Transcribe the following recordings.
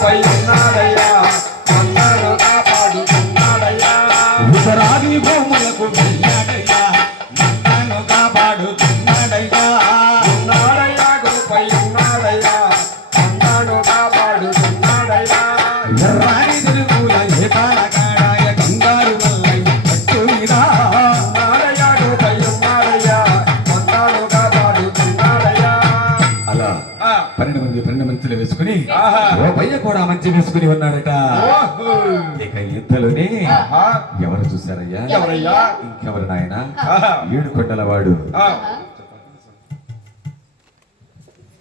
Sayonara, yeah. ఓ పయ్య కూడా మంచి వేసుకుని ఉన్నాడట. ఇక ఇంతలోనే. ఎవరు ఎవరయ్యా ఇంకెవరు నాయన. ఏడు కొండల వాడు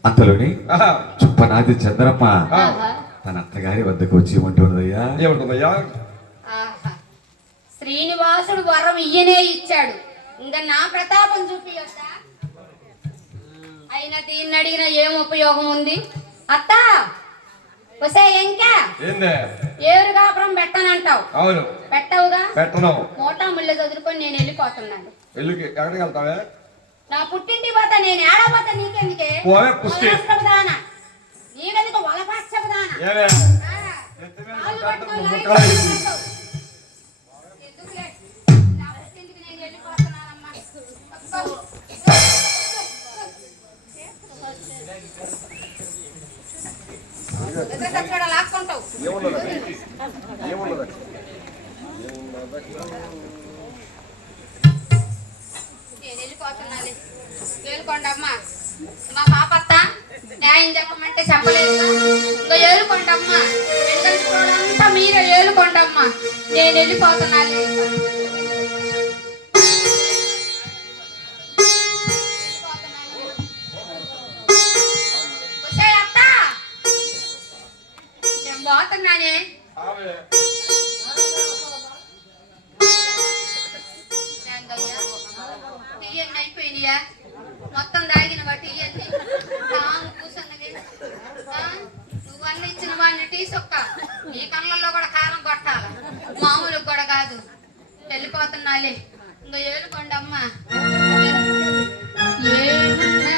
అంతలోని. చుప్పనాది చంద్రమ్మ. తన అత్తగారి వద్దకు వచ్చి ఏమంటుందయ్యా ఆహా. శ్రీనివాసుడు వరం ఇయ్యనే ఇచ్చాడు ఇంకా నా ప్రతాపం చూపియొద్దా అయినా దీన్ని అడిగిన ఏం ఉపయోగం ఉంది అత్త వసే ఇంకా ఏందే ఏరు కాపురం పెట్టనంటావు అవును పెట్టవుగా పెట్టను మోటా ముళ్ళ చదువుకొని నేను వెళ్ళిపోతున్నాను వెళ్ళి ఎక్కడికి వెళ్తావే నా పుట్టింటి పోతా నేను ఏడపోతా నీకెందుకే పోవే పుష్టి. వలపచ్చబదాన. నీకెందుకు వలపచ్చబదాన. ఆ, ఎత్తి మా పాపత్త న్యాయం చెప్పమంటే చెప్పలేదు ఇంకా ఏలుకోండి అమ్మ మీరే ఏలుకోండమ్మా నేను వెళ్ళిపోతున్నాను నేను పోతున్నానే ఆమె ఏందయ్యా? మొత్తం దాగినవా టీయన్ని తాను కూర్చున్నది నువ్వన్నీ ఇచ్చిన వాడిని టీ సొక్క నీ కళ్ళల్లో కూడా కారం కొట్టాల మామూలు కూడా కాదు వెళ్ళిపోతున్నాలే ఇంకా ఏలుకోండి అమ్మా ఏమన్నా?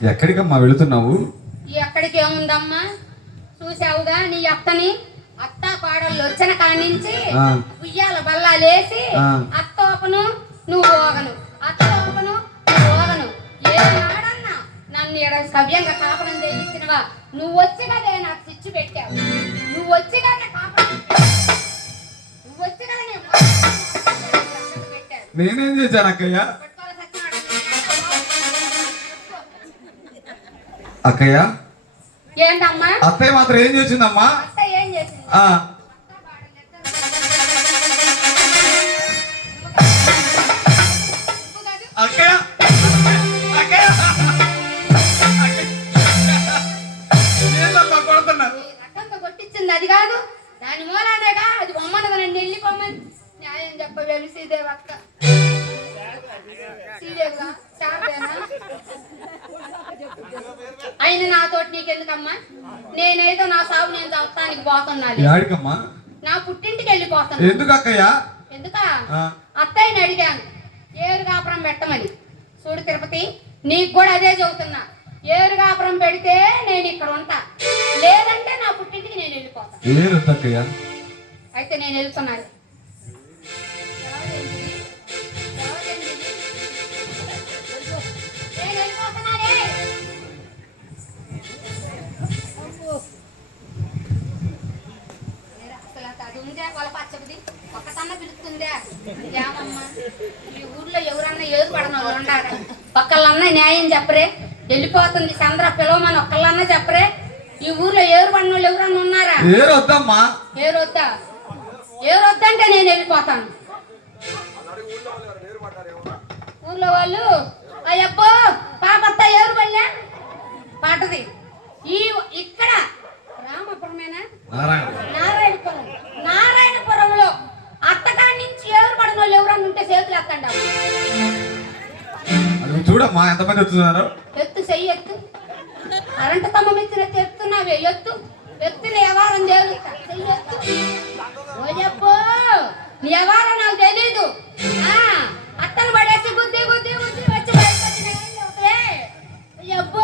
ఎక్కడికమ్మా వెళుతున్నావు? ఎక్కడికి ఏముందమ్మా? చూసావుగా నీ అత్తని అత్త కోడళ్ళు వచ్చిన కాడి నుంచి ఆ. ఉయ్యాల బల్లాలేసి. అత్త ఓపను నువ్వు ఓగను. అత్త ఓపను నువ్వు ఓగను. ఏ నాడన్నా నన్ను ఈడ సవ్యంగా కాపడం చేయించినవా? నువ్వు వచ్చి కదే నాకు స్విచ్ పెట్టావు. నువ్వు వచ్చి కదా కాపడం నువ్వు వచ్చి కదా నేను చేశాను అక్కయ్య అక్కయ్య? ఏంటమ్మా? అత్తయ్య మాత్రం ఏం చేసిందమ్మా? అక్కయ్య! అది కాదు. దాని మూలానేగా అది బొమ్మను నన్ను న్యాయం చెప్పవేమి శారదేనా అయిన నాతోటి నీకెందుకమ్మా? నేనేదో నా సాగు నేను చదువుతానికి యాడికమ్మా? నా పుట్టింటికి వెళ్ళిపోతున్నాను. ఎందుకు? అక్కయ్య ఎందుకా అత్తయ్యని అడిగాను. ఏరు కాపురం పెట్టమని. చూడు తిరుపతి నీకు కూడా అదే చెబుతున్నా. ఏరు కాపురం పెడితే నేను ఇక్కడ ఉంటా. లేదంటే నా పుట్టింటికి నేను వెళ్ళిపోతాను అయితే నేను వెళ్తున్నాను అత్తమ్మ పిలుస్తుందా. ఏమమ్మా? ఈ ఊర్లో ఎవరన్నా ఏరు పడన వాళ్ళు ఉండాలి. ఒక్కళ్ళన్నా న్యాయం చెప్పరే. వెళ్ళిపోతుంది చంద్ర పిలవమని ఒక్కళ్ళన్నా చెప్పరే. ఈ ఊర్లో ఏరు పడిన వాళ్ళు ఎవరన్నా ఉన్నారా? ఏరు వద్దమ్మా ఏరు వద్దా ఏరు వద్దంటే నేను వెళ్ళిపోతాను. ఊర్లో వాళ్ళు అయ్యప్పో పాపత్త ఎవరు పడినా పాటది. ఈ ఇక్కడ రామపురమేనా? నారాయణ పల్లె ఎంతమంది వస్తున్నారు? ఎత్తు చెయ్యి ఎత్తు. కరెంటు స్తంభం ఎత్తినట్టు ఎత్తున్నావే ఎత్తు. ఎత్తు వ్యవహారం చెప్పు నీ వ్యవహారం నాకు తెలీదు. ఆ, అత్తలు పడేసి బుద్ధి బుద్ధి బుద్ధి వచ్చి? చెప్పు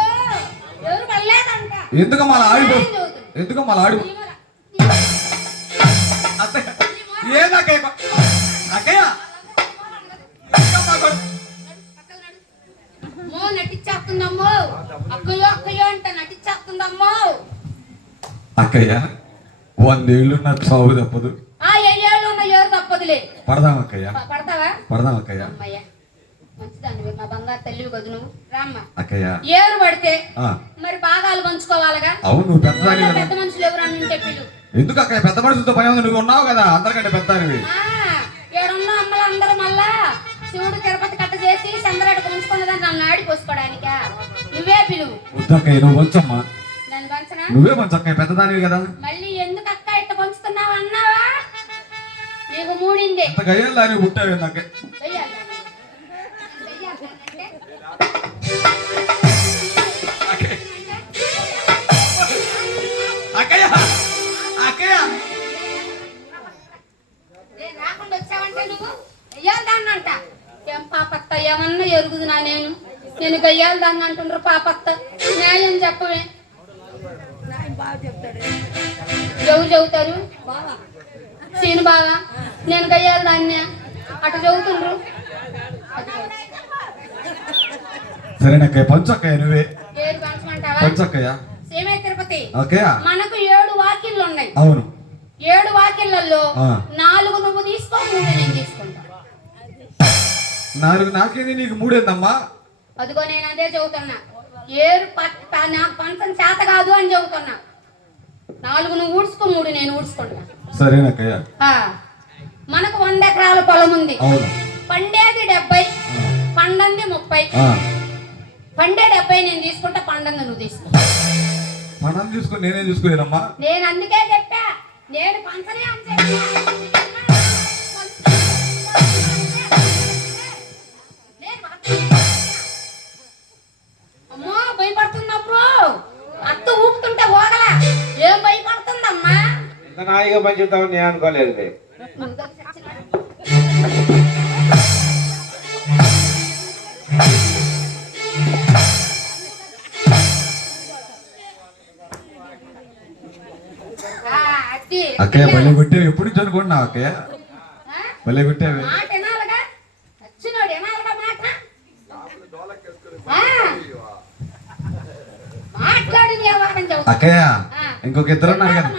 ఎవరు పడలేదంట. ఎందుకు మళ్ళీ ఆడిపో ఎందుకు ఆడిపో తీమర. అత్తయ్య ఏం అక్కయ్య నటించేస్తుందమ్మో. అక్కయ్యో అక్కయ్యో అంట నటించేస్తుందమ్మో. అక్కయ్య వందేళ్ళు నాకు సాగు తప్పదు. ఆ ఏళ్ళు ఉన్న ఏరు తప్పదులే. పడదాం అక్కయ్య. పడతావా? పడదాం అక్కయ్య. అమ్మయ్య మంచిదాన్ని మా బంగారు తల్లి కదు నువ్వు. రామ్మ. అక్కయ్య. ఏరు పడితే మరి భాగాలు పంచుకోవాలిగా? అవును నువ్వు కదా. పెద్ద మనుషులు ఎవరు అని ఉంటే పిలు ఎందుకు అక్కయ్య? పెద్ద మనుషులతో ఉంది నువ్వు ఉన్నావు కదా అందరికంటే పెద్దానివి ఆ, ఏడున్న అమ్మలు అందరూ మళ్ళా? శివుడు తిరుపతి కట్ట చేసి చంద్రాడు పంచుకున్నదని నన్ను ఆడి పోసుకోవడానికా? నువ్వే పిలువు. వద్దు అక్కయ్య నువ్వు వంచమ్మా. నన్ను పంచనా నువ్వే మంచి అక్కయ్య పెద్దదానివి కదా. మళ్ళీ ఎందుకు అక్క ఇట్ట పంచుతున్నావు అన్నావా? నీకు మూడింది. అంత గయ్యాలు పుట్టావు అక్కయ్య పాపత్త ఏమన్నా ఎరుగుదునా నేను? నేను గయ్యాలి దాన్ని అంటుండ్రు పాపత్త. న్యాయం చెప్పవే. ఎవరు చెబుతారు సీను బావా నేను గయ్యాలి దాన్ని. అటు చెబుతుండ్రు సరేనక్కయ్య పంచు అక్కయ్య నువ్వే. ఏడు పంచమంటావా? పంచు అక్కయ్య సేమే తిరుపతి. మనకు ఏడు వాకిళ్ళు ఉన్నాయి అవును. ఏడు వాకిళ్ళల్లో. నాలుగు నువ్వు తీసుకో మూడు నేను తీసుకుంటా. నాలుగు నాకేంది నీకు మూడేందమ్మా? అదిగో నేను అదే చెబుతున్నా. ఏరు నాకు పంచం చేత కాదు అని చెబుతున్నా. నాలుగు నువ్వు ఊడ్చుకో మూడు నేను ఊడ్చుకుంటున్నా. సరేనక్కయ్య మనకు వంద ఎకరాల పొలం ఉంది. పండేది డెబ్బై పండంది ముప్పై. పండే డెబ్బై నేను తీసుకుంటా పండంది నువ్వు తీసుకో. పణం తీసుకుని నేనేం చూసుకోలేనమ్మా నేను అందుకే చెప్పా. నేను పంచనే అని చెప్పా. ఏం భయపడుతుందమ్మా? ఇంత నాయిగా నేను అనుకోలేదు. అక్కయ్య భలే కొట్టావు. ఎప్పుడు నుంచి అనుకుంటున్నావు అక్కయ్య? భలే కొట్టావే. అక్కయ్య. ఇంకొక ఇద్దరు ఉన్నారు కదా.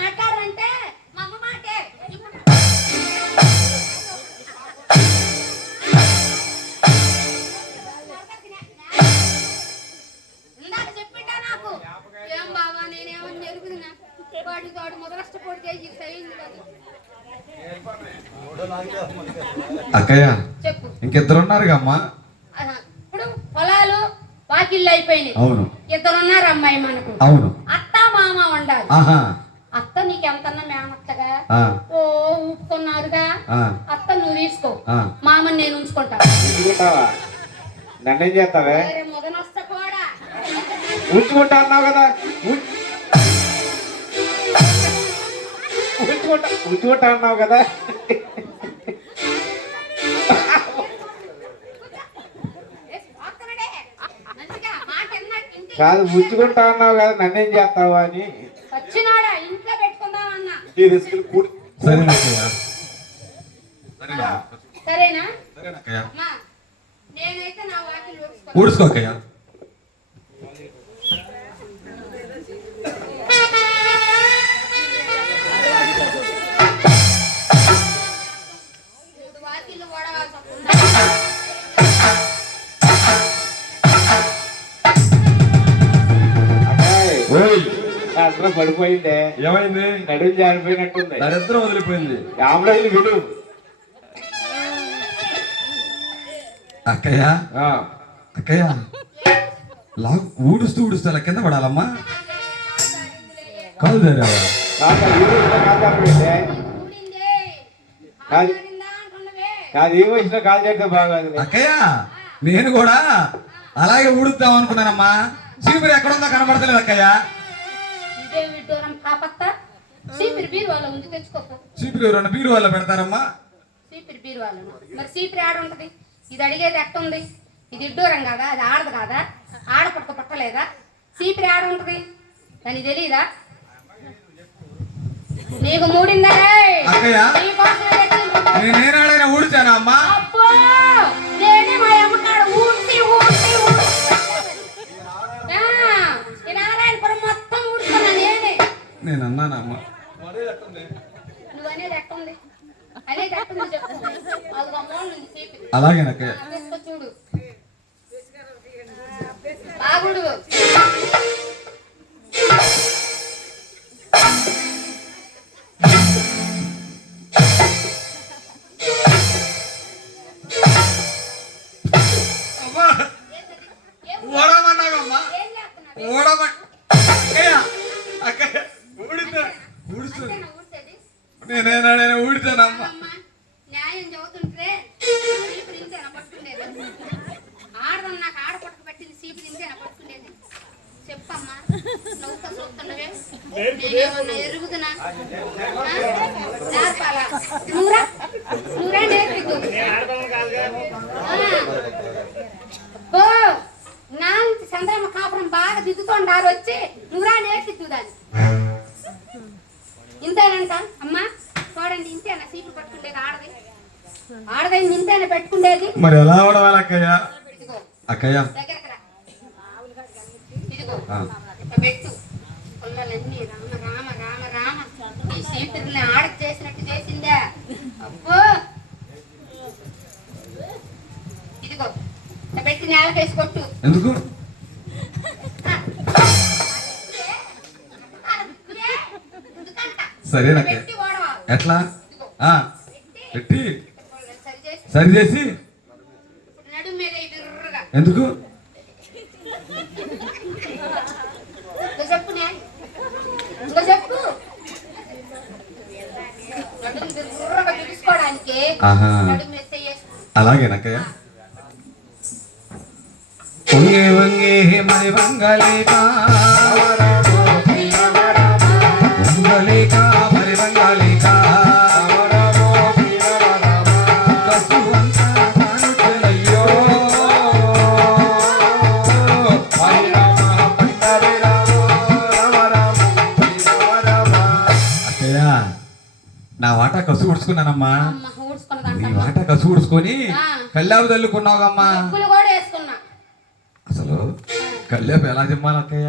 అక్కయ్య చెప్పు. ఇంకిద్దరు ఉన్నారుగా అమ్మా. ఇప్పుడు పొలాలు వాకిళ్ళు అయిపోయినాయి. అవును. ఇద్దరు ఉన్నారు అమ్మాయి మనకు. అవును. మామ ఉండాలి అత్త నీకెంతన్నా మేనత్తగా? ఓ ఊపుకున్నారుగా అత్త నువ్వు తీసుకో. మామని నేను ఉంచుకుంటా. ఉంచుకుంటావా? నన్నేం చేస్తావే? మొదనొస్త కూడా. ఉంచుకుంటా అన్నావు కదా. ఉంచుకుంటా ఉంచుకుంటా అన్నావు కదా. కాదు ఉంచుకుంటా అన్నావు కదా నన్నేం చేస్తావా అని. వచ్చినాడా? పడిపోయిందే. ఏమైంది? నడుము జారిపోయినట్టుంది. దరిద్రం వదిలిపోయింది. ఆంబులెన్స్లు విడు అక్కయ్య? అక్కయ్య లాగ్ ఊడుస్తూ ఊడుస్తూ అలా కింద పడాలమ్మా. కాదు దారావా కాదు, వయసులో కాలు చేస్తే బాగాదు. అక్కయ్య నేను కూడా అలాగే ఊడుద్దాం అనుకున్నానమ్మా. చీపురు ఎక్కడుందో కనబడతలేదు అక్కయ్య. ఇదే విడ్డూరం పాపత్త సీపిరి బీరువాలో ఉంది తెచ్చుకోపో పెడతారమ్మా. సీపిరి బీరువాలో మరి సీపిరి ఆడ ఉంటది. ఇది అడిగేది ఎట్టుంది ఇది ఇడ్డూరం కాదా? అది ఆడదు కాదా? ఆడపడక పట్టలేదా? సీపిరి ఆడ ఉంటది. దానికి తెలియదా నీకు మూడిందా? రేయ్? అక్కయ్య? నీకోసమే తెచ్చింది. నేనేనాడైనా ఊడ్చానా అమ్మా? అబ్బో! నేనే మా అమ్మకాడ ఊడ్చి ఊడ్చి. నేను అన్నానమ్మా నువ్వు అనేది ఎట్టుంది ఊడుతా అంతేనా అమ్మా, న్యాయం చదువుతుంటే సీపురు నాకు ఆడ పట్టుకు పెట్టింది సీపురు ఇంతేనా పట్టుకునేది చెప్పమ్మా నవ్వుతా చూస్తున్నవే? నేనేమన్నా ఎరుగుతున్నా నేర్పాలా నేర్పిద్దు. ఓ నా చంద్రమ్మ కాపురం బాగా దిద్దుతుండారు వచ్చి నూరా నేర్పిద్దు దాన్ని. ఇంతేనంట? అమ్మా చూడండి ఇంతేనా? సీట్లు పట్టుకుండేది ఆడది. ఆడదైంది ఇంతేనా? పెట్టుకుండేది మరి ఎలా ఓడవాలి అక్కయ్య? ఇదిగో. అక్కయ్య? ఇదిగో. పెట్టు. పుల్లలన్నీ రామ రామ రామ రామ. ఈ సీటుని ఆడ చేసినట్టు చేసిందా. అబ్బో. ఇదిగో. పెట్టి నేలకేసి కొట్టు. ఎందుకు? బిర్రగా బిగుసుకోవడానికి ఆహా. నడుము మీద చెయ్యేసి అలాగేనక్కయ్య వంగే వంగే మరి వంగలేక వంగలేక నా వాటా కసు ఉడుచుకున్నానమ్మా అమ్మ నీ వాటా కసు ఉడుచుకొని. కల్లాపు తల్లుకున్నావుగమ్మా అసలు కల్లాపు ఎలా చెప్పాలి అక్కయ్య?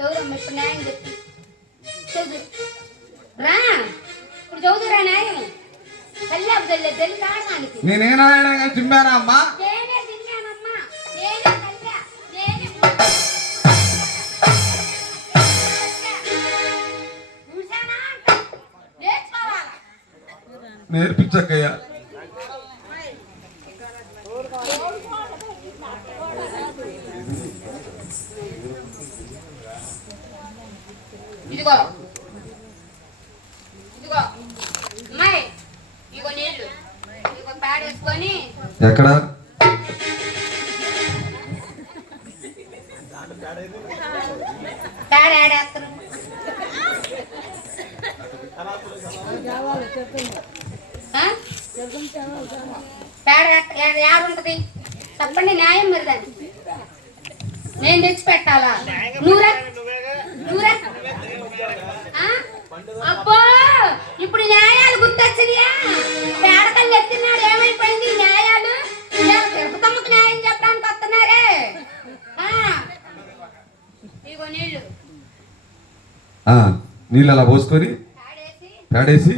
ఎవరమ్మ ఇప్పుడు న్యాయం నేర్పించక్కయ్య ఇదిగో. ఇదిగో. అమ్మాయి ఇదిగో నీళ్ళు. ఇదిగో ఎక్కడ? పేడ ఏడుంటది చెప్పండి న్యాయం మరి దాన్ని నేను తెచ్చి పెట్టాలా? ఆ? అబ్బో! ఇప్పుడు న్యాయాలు గుర్తొచ్చినాయా? పేడకల్లు ఎత్తినాడు ఏమైపోయింది న్యాయాలు? తిరుపతమ్మకు న్యాయం చెప్పడానికి వస్తున్నారే. నీళ్ళు. నీళ్ళు అలా పోసుకొని పేడేసి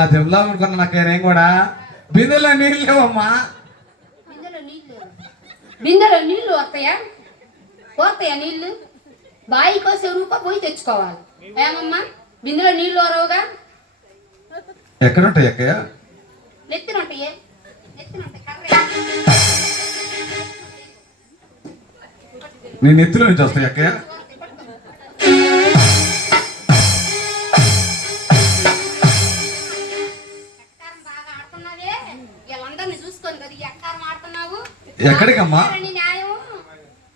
అట్లా చెప్దాం అనుకున్నా నాకు నేను కూడా? బిందెలో నీళ్ళు లేవమ్మా. బిందెలో నీళ్ళు? వస్తాయా? పోతాయా నీళ్ళు? బాయికో చెరువుకో పోయి తెచ్చుకోవాలి. ఏమమ్మా? బిందెలో నీళ్ళు వరవుగా ఎక్కడ ఉంటాయి అక్కయ్య? నెత్తిన ఉంటాయి నెత్తిన ఉంటాయి కర్ర. నేను నెత్తిలో నుంచి వస్తాయి అక్కయ్య? ఎక్కడికమ్మా?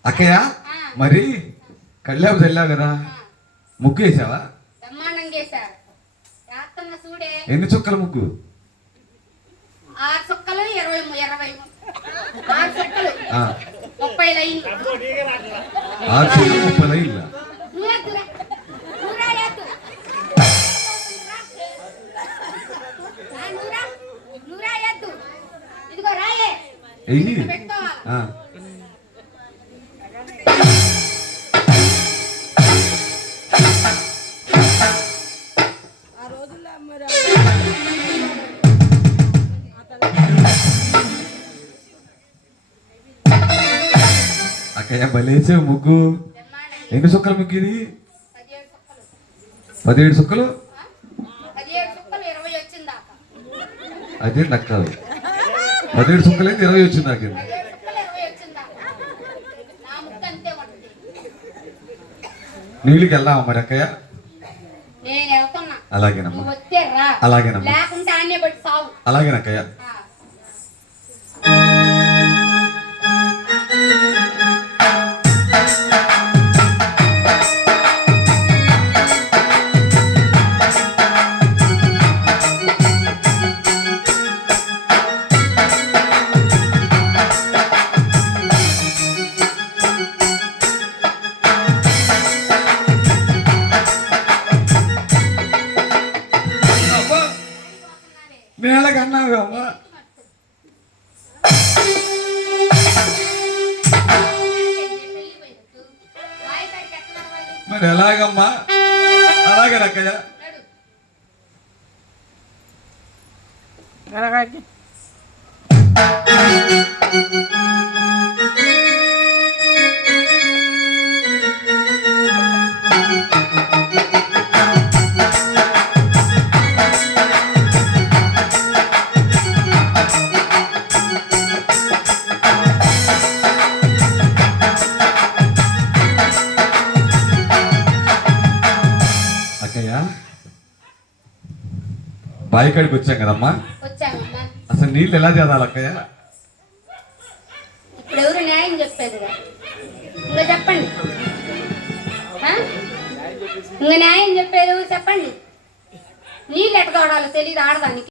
అక్కయ్య? మరి కళ్ళాపు చల్లావు కదా. ముగ్గు వేసావా? ఎన్ని చుక్కల ముగ్గు? ముప్పై లైన్లు. ఆరు అక్కయ్య భలేసే ముగ్గు. ఎన్ని చుక్కల ముగ్గు ఇది? పదిహేడు వచ్చిందాక. అదే నాకు కాదు. పదిహేడు చుక్కలు ఏంది ఇరవై వచ్చింది నాకు ఇది. పదిహేడు చుక్కలు ఇరవై వచ్చిందాక నా ముక్క అంతే ఉంటుంది నీళ్ళకి వెళ్దామా మరి అక్కయ్య? అలాగేనమ్మా. అలాగేనమ్మా. అలాగేనక్కయ్య. బావి కాడికి వచ్చాం కదమ్మా? అసలు నీళ్ళు ఎలా చేదాలి అక్కయ్య? ఇప్పుడు ఎవరు న్యాయం చెప్పేదిగా ఇంకా చెప్పండి? ఇంకా న్యాయం చెప్పేది చెప్పండి? నీళ్ళు ఎట్ట తోడాలో తెలియదు ఆడదానికి.